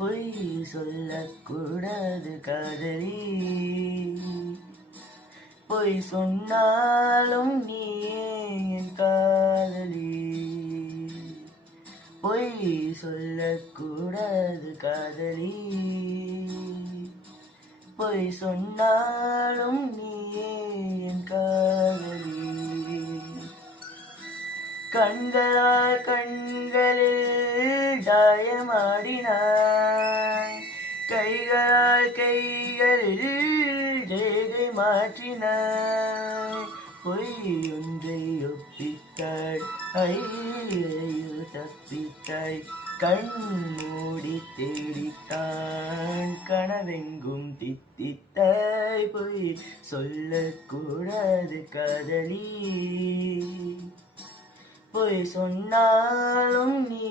பொய் சொல்லக்கூடாது காதலி, பொய் சொன்னாலும் நீயே என் காதலி. பொய் சொல்லக்கூடாது காதலி, பொய் சொன்னாலும் நீயே என் காதலி. கண்களால் கண்களில் தாயமாடினாய், கைகளால் கைகளில் ரேகை மாற்றினாய். பொய் ஒன்றை ஒப்பித்தாய், ஐயோ தப்பித்தாய். கண் மூடி தேடித்தான் கனவெங்கும் தித்தித்தாய். பொய் சொல்லக்கூடாது காதலி, பொய் சொன்னாலும் நீ